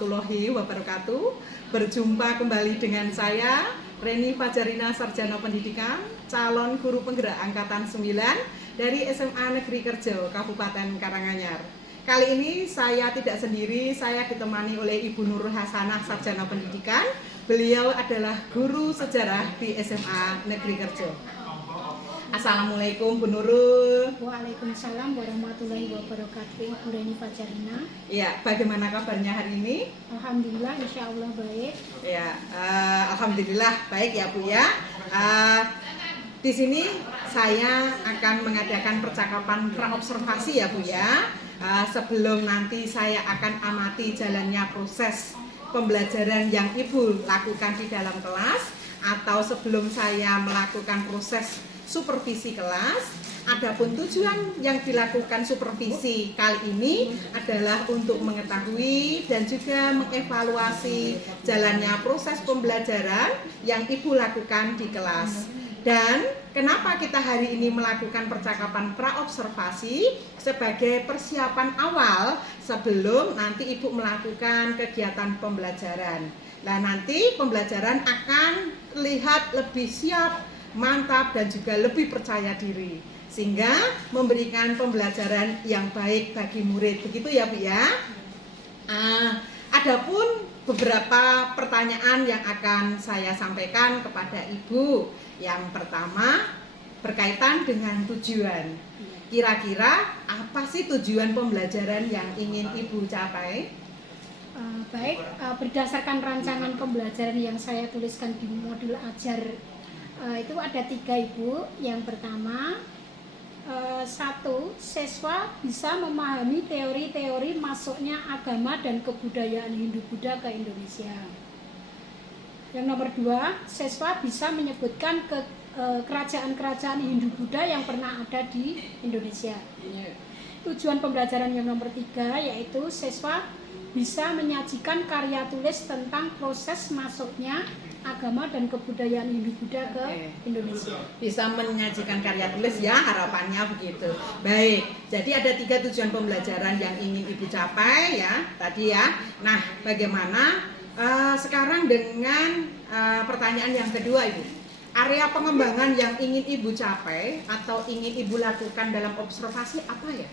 warahmatullahi wabarakatuh. Berjumpa kembali dengan saya, Reni Fajarina, Sarjana Pendidikan, calon guru penggerak Angkatan 9 dari SMA Negeri Kerjo, Kabupaten Karanganyar. Kali ini saya tidak sendiri, saya ditemani oleh Ibu Nur Hasanah, Sarjana Pendidikan. Beliau adalah guru sejarah di SMA Negeri Kerjo. Assalamualaikum Bu Nurul. Waalaikumsalam warahmatullahi wabarakatuh. Ibu Reni Fajarina. Ya, bagaimana kabarnya hari ini? Alhamdulillah, insya Allah baik. Ya, alhamdulillah baik ya Bu ya. Di sini saya akan mengadakan percakapan praobservasi ya Bu ya. Sebelum nanti saya akan amati jalannya proses pembelajaran yang Ibu lakukan di dalam kelas, atau sebelum saya melakukan proses supervisi kelas. Adapun tujuan yang dilakukan supervisi kali ini adalah untuk mengetahui dan juga mengevaluasi jalannya proses pembelajaran yang Ibu lakukan di kelas. Dan kenapa kita hari ini melakukan percakapan praobservasi? Sebagai persiapan awal sebelum nanti Ibu melakukan kegiatan pembelajaran. Nah, nanti pembelajaran akan terlihat lebih siap, mantap, dan juga lebih percaya diri, sehingga memberikan pembelajaran yang baik bagi murid. Begitu ya Bu ya. Adapun beberapa pertanyaan yang akan saya sampaikan kepada Ibu. Yang pertama berkaitan dengan tujuan. Kira-kira apa sih tujuan pembelajaran yang ingin Ibu capai? Baik, berdasarkan rancangan pembelajaran yang saya tuliskan di modul ajar, itu ada 3 Ibu. Yang pertama, 1, siswa bisa memahami teori-teori masuknya agama dan kebudayaan Hindu-Buddha ke Indonesia. Yang nomor 2, siswa bisa menyebutkan kerajaan-kerajaan Hindu-Buddha yang pernah ada di Indonesia. Tujuan pembelajaran yang nomor 3 yaitu siswa bisa menyajikan karya tulis tentang proses masuknya agama dan kebudayaan Hindu-Buddha ke Indonesia. Bisa menyajikan karya tulis ya, harapannya begitu. Baik, jadi ada 3 tujuan pembelajaran yang ingin Ibu capai ya tadi ya. Nah, bagaimana sekarang dengan pertanyaan yang kedua Ibu? Area pengembangan yang ingin Ibu capai atau ingin Ibu lakukan dalam observasi apa ya?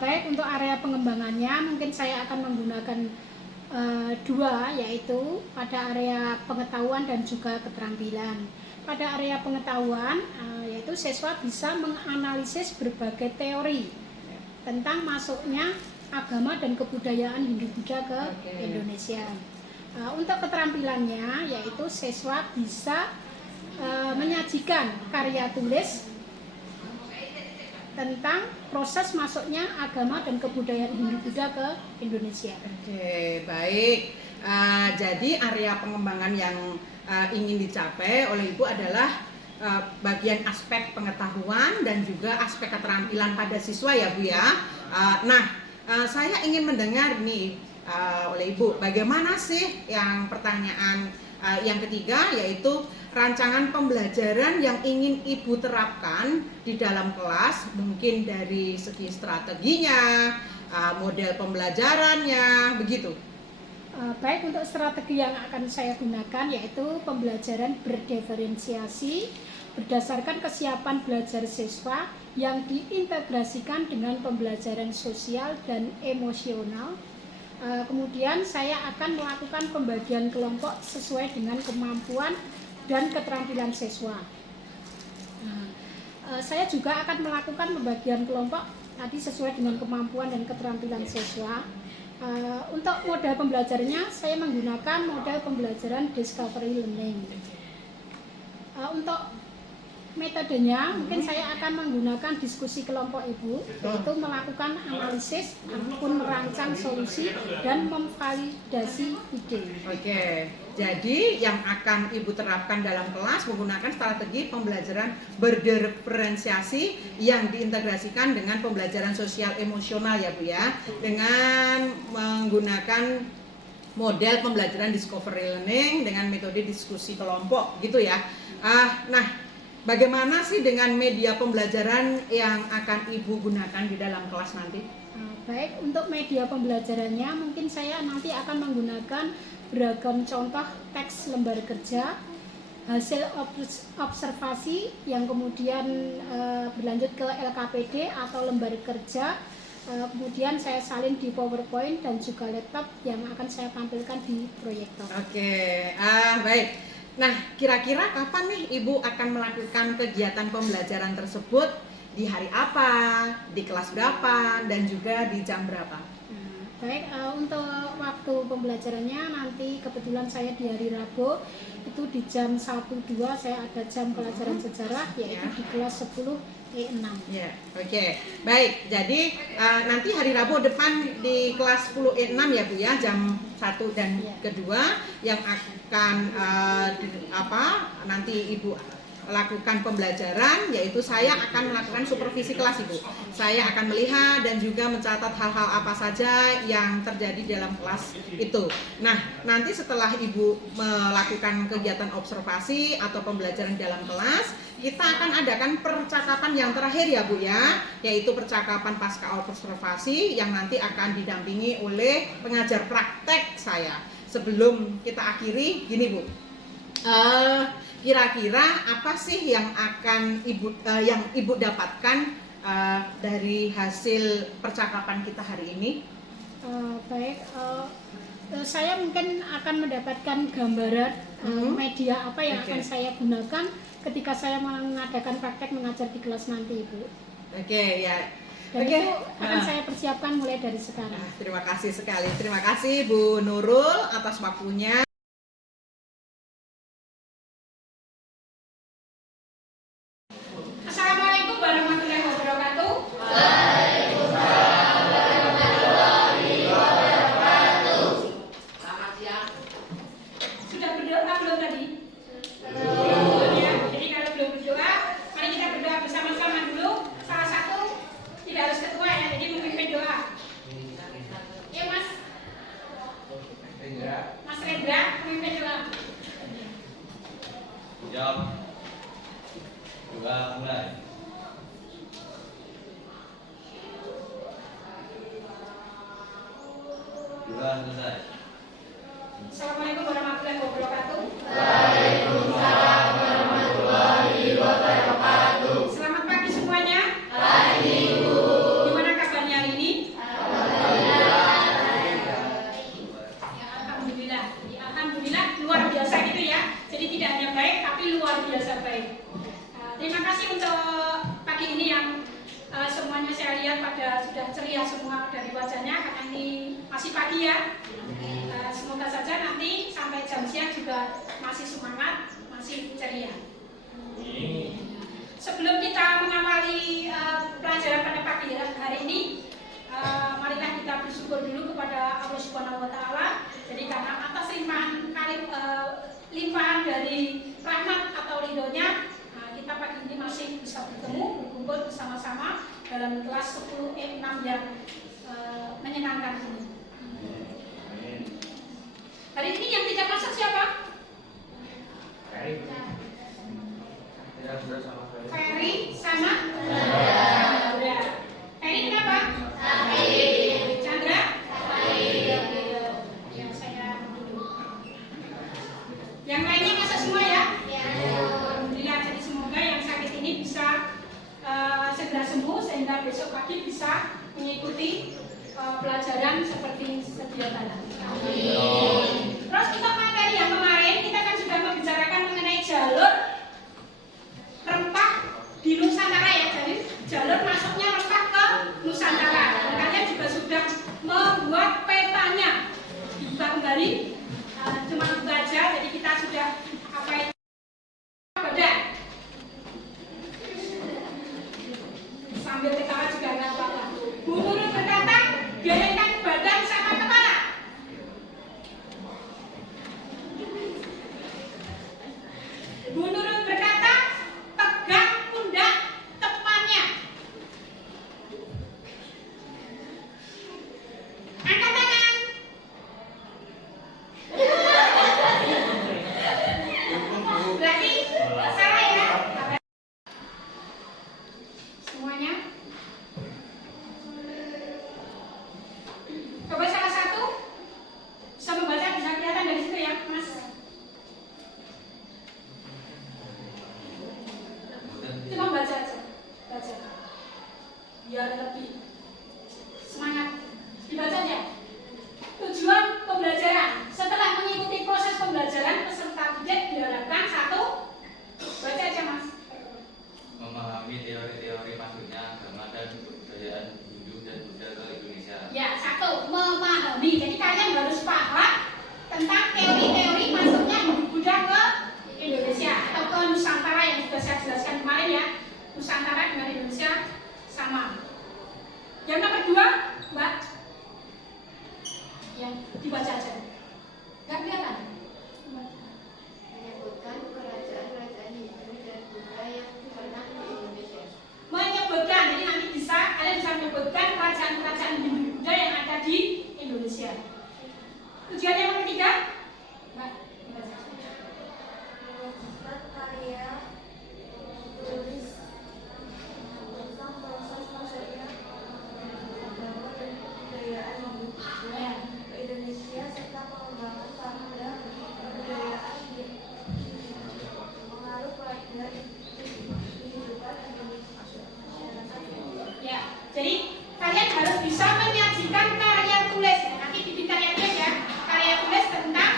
Baik, untuk area pengembangannya mungkin saya akan menggunakan 2, yaitu pada area pengetahuan dan juga keterampilan. Pada area pengetahuan, yaitu siswa bisa menganalisis berbagai teori tentang masuknya agama dan kebudayaan Hindu-Buddha ke Indonesia. Untuk keterampilannya, yaitu siswa bisa menyajikan karya tulis tentang proses masuknya agama dan kebudayaan Hindu-Buddha ke Indonesia. Oke, baik. Jadi area pengembangan yang ingin dicapai oleh Ibu adalah bagian aspek pengetahuan dan juga aspek keterampilan pada siswa ya Bu ya. Saya ingin mendengar nih oleh Ibu, bagaimana sih yang pertanyaan yang ketiga, yaitu rancangan pembelajaran yang ingin Ibu terapkan di dalam kelas, mungkin dari segi strateginya, model pembelajarannya, begitu. Baik, untuk strategi yang akan saya gunakan yaitu pembelajaran berdiferensiasi berdasarkan kesiapan belajar siswa yang diintegrasikan dengan pembelajaran sosial dan emosional. Kemudian saya akan melakukan pembagian kelompok sesuai dengan kemampuan dan keterampilan siswa. Saya juga akan melakukan pembagian kelompok tadi sesuai dengan kemampuan dan keterampilan siswa. Untuk model pembelajarannya saya menggunakan model pembelajaran discovery learning. Untuk metodenya mungkin saya akan menggunakan diskusi kelompok Ibu, yaitu melakukan analisis ataupun merancang solusi dan memvalidasi ide. Oke, jadi yang akan Ibu terapkan dalam kelas menggunakan strategi pembelajaran berdiferensiasi yang diintegrasikan dengan pembelajaran sosial emosional ya Bu ya, dengan menggunakan model pembelajaran discovery learning dengan metode diskusi kelompok gitu ya. bagaimana sih dengan media pembelajaran yang akan Ibu gunakan di dalam kelas nanti? Baik, untuk media pembelajarannya mungkin saya nanti akan menggunakan beragam contoh teks lembar kerja, hasil observasi yang kemudian berlanjut ke LKPD atau lembar kerja, kemudian saya salin di PowerPoint dan juga laptop yang akan saya tampilkan di proyektor. Oke, baik. Nah, kira-kira kapan nih Ibu akan melakukan kegiatan pembelajaran tersebut? Di hari apa, di kelas berapa, dan juga di jam berapa? Baik, untuk waktu pembelajarannya nanti kebetulan saya di hari Rabu itu di jam 1-2 saya ada jam pelajaran sejarah yaitu di kelas 10E6. Ya, oke. Baik, jadi nanti hari Rabu depan di kelas 10E6 ya Bu ya, jam 1 dan kedua yang akan nanti Ibu lakukan pembelajaran, yaitu saya akan melakukan supervisi kelas Ibu. Saya akan melihat dan juga mencatat hal-hal apa saja yang terjadi dalam kelas itu. Nah, nanti setelah Ibu melakukan kegiatan observasi atau pembelajaran dalam kelas, kita akan adakan percakapan yang terakhir ya Bu ya, yaitu percakapan pasca observasi yang nanti akan didampingi oleh pengajar praktek saya. Sebelum kita akhiri, gini Bu. Kira-kira apa sih yang akan Ibu dapatkan dari hasil percakapan kita hari ini? Baik, saya mungkin akan mendapatkan gambaran media apa yang akan saya gunakan ketika saya mengadakan praktek mengajar di kelas nanti, Ibu. Oke, ya. Dan itu akan saya persiapkan mulai dari sekarang. Terima kasih sekali. Terima kasih Bu Nurul atas waktunya. Assalamualaikum warahmatullahi wabarakatuh. Selamat siang. Sudah berdoa belum tadi? Belum ya. Jadi kalau belum berdoa, mari kita berdoa bersama-sama dulu. Salah satu tidak harus ketua ya, jadi memimpin doa. Ya Mas. Mas Rendra, memimpin doa. Jawab. Doa mulai. Doa selesai. Assalamualaikum warahmatullahi wabarakatuh. Waalaikumsalam warahmatullahi wabarakatuh. Selamat pagi semuanya. Pagi Ibu. Gimana kabarnya hari ini? Alhamdulillah. Ya, Alhamdulillah. Ya, Alhamdulillah luar biasa gitu ya. Jadi tidak hanya baik tapi luar biasa baik. Terima kasih untuk pagi ini yang semuanya saya lihat pada sudah ceria semua dari wajahnya karena ini masih pagi ya. Semoga saja nanti sampai jam siang juga masih semangat, masih ceria. Sebelum kita mengawali pelajaran pada pagi hari ini, marilah kita bersyukur dulu kepada Allah Subhanahu Wa Taala. Jadi karena atas limpahan dari rahmat atau ridhonya, kita pagi ini masih bisa bertemu, berkumpul bersama-sama dalam kelas 10E6 yang menyenangkan ini. Hari ini yang tidak masuk siapa? Ferry sama? Chandra. Ferry kenapa? Chandra? Yang saya dulu. Yang lainnya masuk semua ya? Alhamdulillah, jadi semoga yang sakit ini bisa segera sembuh sehingga besok pagi bisa mengikuti pelajaran seperti sedia kala. Terus untuk materi yang kemarin kita kan sudah membicarakan mengenai jalur rempah di Nusantara ya, jadi jalur masuknya rempah ke Nusantara. Dan kalian juga sudah membuat petanya, dibuka kembali, cuma baca, jadi kita sudah apa itu? Badan. Sambil ketawa juga nggak apa-apa. Bu Nurul berkata, gelengkan badan sama kepala. Bu Nurul berkata, pegang pundak temannya. Angkat tangan. Berarti salah ya. biar lebih semangat. Dibaca ya. Tujuan pembelajaran. Setelah mengikuti proses pembelajaran, peserta didik diharapkan satu, baca aja Mas. Memahami teori-teori masuknya agama dan kebudayaan Hindu dan Buddha ke Indonesia. Ya, satu, memahami. Jadi kalian harus paham tentang teori-teori masuknya Hindu Buddha ke Indonesia atau ke Nusantara yang sudah saya jelaskan kemarin ya. Nusantara dengan Indonesia sama. Yang nomor dua, Mbak, yang dibaca aja. Nggak kelihatan? Menyebutkan kerajaan-kerajaan Hindu dan Buddha yang pernah di Indonesia. Menyebutkan, jadi nanti kalian bisa menyebutkan kerajaan-kerajaan Hindu Buddha yang ada di Indonesia. Tujuan yang ketiga, Mbak, dibaca. Mengumpulkan karya tulis tentang proses masuknya agama dan kebudayaan Hindu Buddha ke Indonesia serta pengembangan pada kebudayaan pengaruh pada kehidupan Indonesia. Ya, jadi kalian harus bisa menyajikan karya tulis. Nanti bikin karya tulis ya. Karya tulis tentang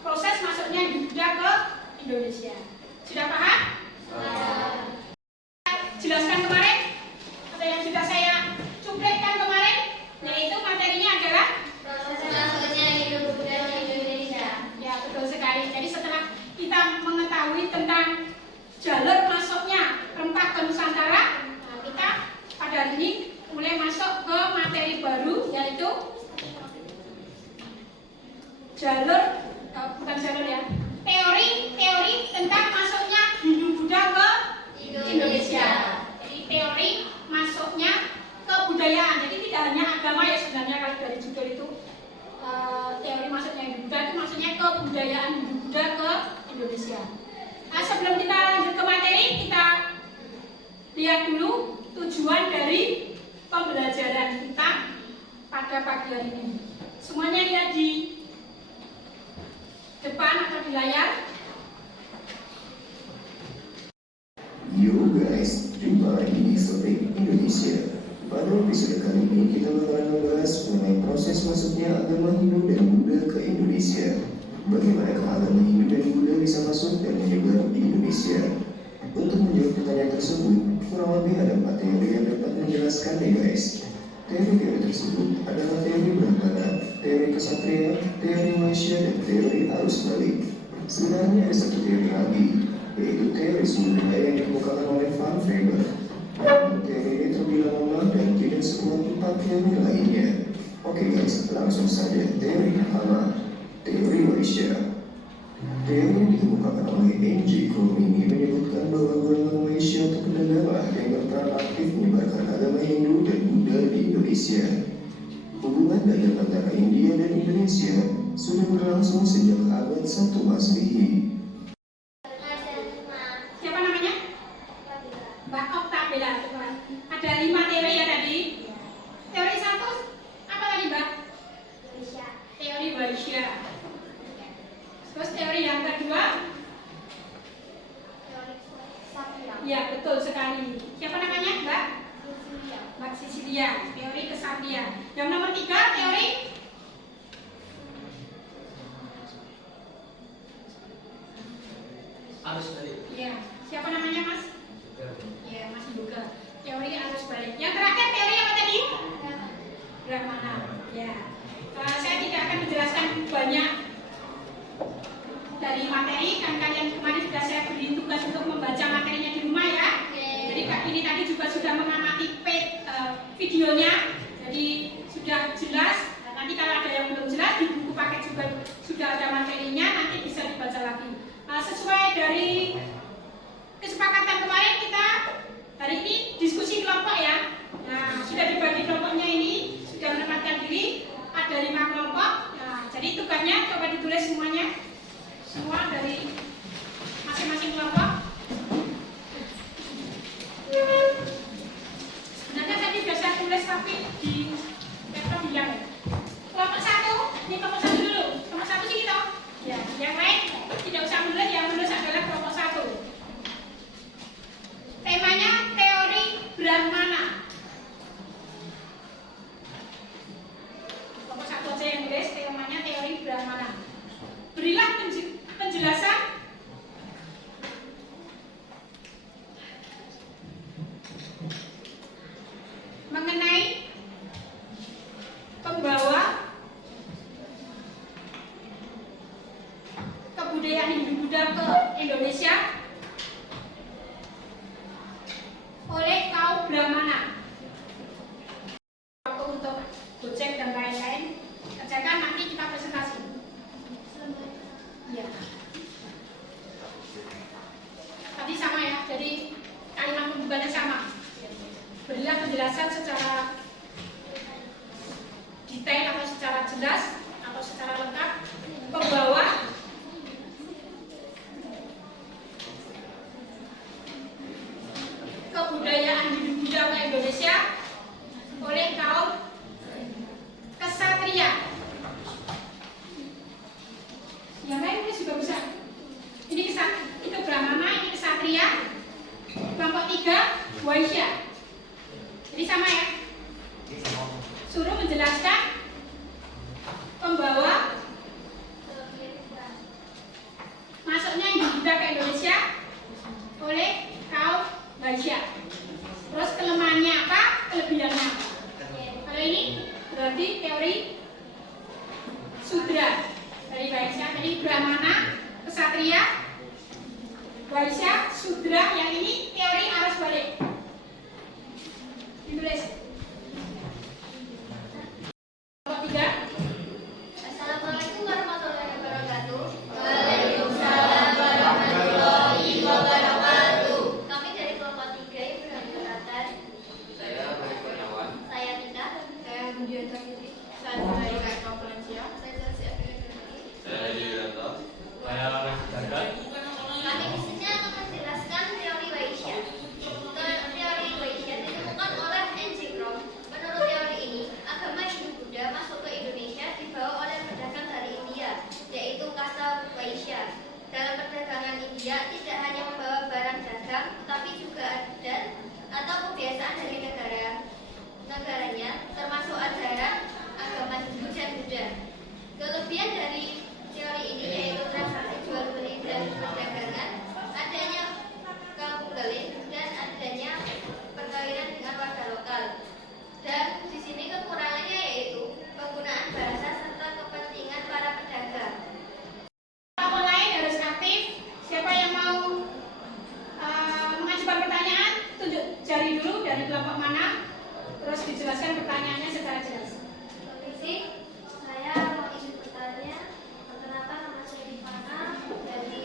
proses masuknya Hindu Buddha ke Indonesia. Sudah paham? Jelaskan kemarin atau yang sudah saya cuplikan kemarin, yaitu materinya adalah Proses masuknya Hindu Buddha ke Indonesia. ya betul sekali. Jadi setelah kita mengetahui tentang jalur masuknya rempah ke Nusantara, nah kita pada hari ini mulai masuk ke materi baru, yaitu jalur bukan jalur ya, teori tentang masuknya Hindu Buddha ke Indonesia. Jadi teori masuknya kebudayaan. Jadi tidak hanya agama ya sebenarnya, kalau dari judul itu teori masuknya Hindu Buddha itu maksudnya kebudayaan Hindu Buddha ke Indonesia. Nah, sebelum kita lanjut ke materi, kita lihat dulu tujuan dari pembelajaran kita pada pagi hari ini. Semuanya lihat di depan atau di layar. Yo guys, jumpa lagi di Sotek Indonesia. Pada episode kali ini kita bakalan membahas mengenai proses masuknya agama Hindu dan Buddha ke Indonesia. Bagaimana agama Hindu dan Buddha bisa masuk dan menyebar di Indonesia? Untuk menjawab pertanyaan tersebut, kurang lebih ada 4 teori yang dapat menjelaskan nih guys. Teori-teori tersebut adalah teori Brahmana, teori Ksatria, teori Maisya, dan teori arus balik. Sebenarnya ada satu teori lagi, yaitu teori sumber daya yang dikemukakan oleh Van Weber. Teori ini terbilang lemah dan tidak sekuat 4 teori lainnya. Oke guys, langsung saja teori pertama, teori Maisya. Teori yang dikemukakan oleh N.J. Komini menyebutkan bahwa golongan Maisya atau pedaganglah yang berperan aktif menyebarkan agama Hindu dan Buddha di Indonesia. Hubungan dagang antara India dan Indonesia sudah berlangsung sejak abad 1 Masehi. Siapa namanya? Mbak Oktabela. Ada 5 teori ya tadi. Teori 1 apa tadi Mbak? Teori Vaishya. Terus teori yang kedua? Ya betul sekali. Siapa namanya Mbak? Mbak Sisilia. Teori Kesatria. Yang nomor 3 teori? Arus balik. Ya. Siapa namanya Mas? Ya Mas Buka. Teori arus balik. Yang terakhir teori apa tadi? Brahmana. Ya. Saya tidak akan menjelaskan banyak dari materi, kan kalian kemarin sudah saya beri tugas untuk membaca materinya di rumah ya. Jadi ini tadi juga sudah mengamati videonya, jadi sudah jelas. Nah, nanti kalau ada yang belum jelas di buku paket juga sudah ada materinya, nanti bisa dibaca lagi. Sesuai dari kesepakatan kemarin kita hari ini diskusi kelompok ya. Nah, sudah dibagi kelompoknya ini, sudah menempatkan diri, ada 5 kelompok. Nah, jadi tugasnya coba ditulis semuanya. Semua dari masing-masing kelompok. Sebenarnya tadi sudah saya tulis tapi penjelasan secara detail atau secara jelas atau secara lengkap pembawa kebudayaan hidup budaya Indonesia oleh kaum kesatria. Yang lain ini juga bisa. Ini itu Brahmana, ini kesatria. Kelompok 3 Waisya. Jadi sama ya. Suruh menjelaskan pembawa masuknya Hindu ke Indonesia oleh kaum Waisya. Terus kelemahannya apa? Kelebihannya apa? Kalau ini berarti teori Sudra dari Waisya. Jadi Brahmana, Kesatria, Waisya, Sudra. Yang ini teori arus balik. Ditulis. Kelompok 3. Assalamualaikum warahmatullahi wabarakatuh. Waalaikumsalam warahmatullahi wabarakatuh. Kami dari kelompok 3 yang beranggotakan Saya Baik Kurniawan. saya Nina, Saya Budianta Fitri. saya dari KFK Valencia, saya Chelsea Abigail. Saya Hadi Wiranto. Saya Jagat. Kami di sini akan menjelaskan teori Waisya. Teori Waisya ditemukan oleh N.J. Krom. Menurut teori ini, agama Hindu Buddha masuk ke Indonesia dibawa oleh pedagang dari India, yaitu kasta Waisya. Dalam perdagangan India tidak hanya membawa barang dagang, tetapi juga adat atau kebiasaan dari negaranya, termasuk ajaran agama Hindu dan Buddha. Kelebihan dari teori ini yaitu transaksi jual beli dan perdagangan, adanya kampung galing dan adanya perkawinan dengan warga lokal. Dan di sini kekurangannya yaitu penggunaan bahasa serta kepentingan para pedagang. Kelompok lain harus aktif. Siapa yang mau mengajukan pertanyaan, tunjuk jari dulu dari kelompok mana, terus dijelaskan pertanyaannya secara jelas. Permisi, saya mau izin bertanya. Perkenalkan, nama saya Rifana dari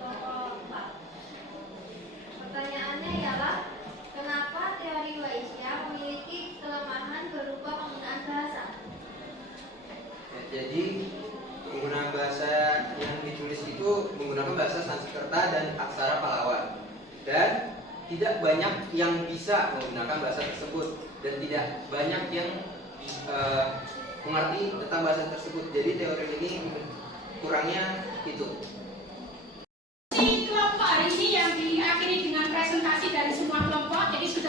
kelompok 4. Pertanyaannya ialah, kenapa teori Waisya memiliki kelemahan berupa penggunaan bahasa? Jadi penggunaan bahasa yang ditulis itu menggunakan bahasa Sanskerta dan aksara Pallawan, dan tidak banyak yang bisa menggunakan bahasa tersebut dan tidak banyak yang mengerti tentang bahasa tersebut. Jadi teori ini kurangnya itu. Kelompok hari ini yang diakhiri dengan presentasi dari semua kelompok, jadi sudah